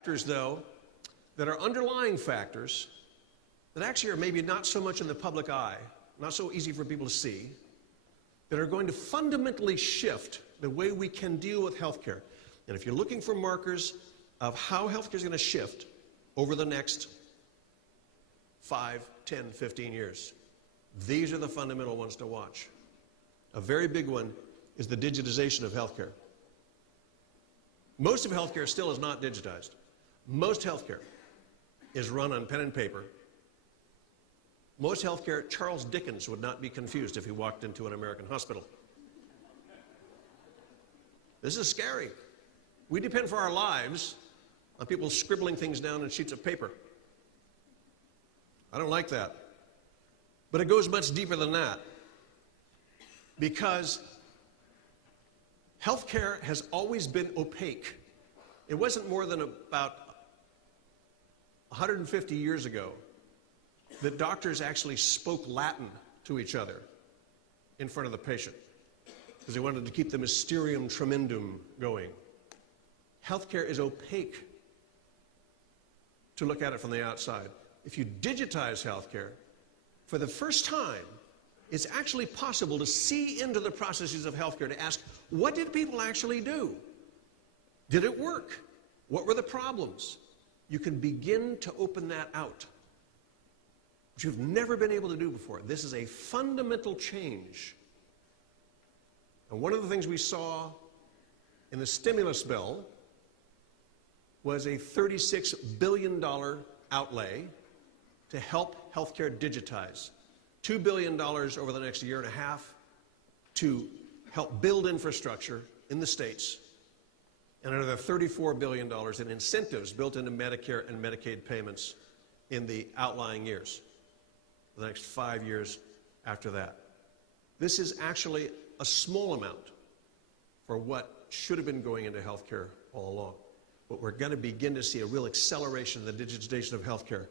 Factors, though, that are underlying factors that actually are maybe not so much in the public eye, not so easy for people to see, that are going to fundamentally shift the way we can deal with healthcare. And if you're looking for markers of how healthcare is going to shift over the next 5, 10, 15 years, these are the fundamental ones to watch. A very big one is the digitization of healthcare. Most of healthcare still is not digitized. Most healthcare is run on pen and paper. Most healthcare, Charles Dickens would not be confused if he walked into an American hospital. This is scary. We depend for our lives on people scribbling things down on sheets of paper. I don't like that. But it goes much deeper than that, because healthcare has always been opaque. It wasn't more than about 150 years ago that doctors actually spoke Latin to each other in front of the patient because they wanted to keep the mysterium tremendum going. Healthcare is opaque to look at it from the outside. If you digitize healthcare, for the first time, it's actually possible to see into the processes of healthcare, to ask, what did people actually do? Did it work? What were the problems? You can begin to open that out, which you've never been able to do before. This is a fundamental change. And one of the things we saw in the stimulus bill was a $36 billion outlay to help healthcare digitize. $2 billion over the next year and a half to help build infrastructure in the states, and another $34 billion in incentives built into Medicare and Medicaid payments in the outlying years, the next 5 years after that. This is actually a small amount for what should have been going into healthcare all along. But we're going to begin to see a real acceleration in the digitization of healthcare.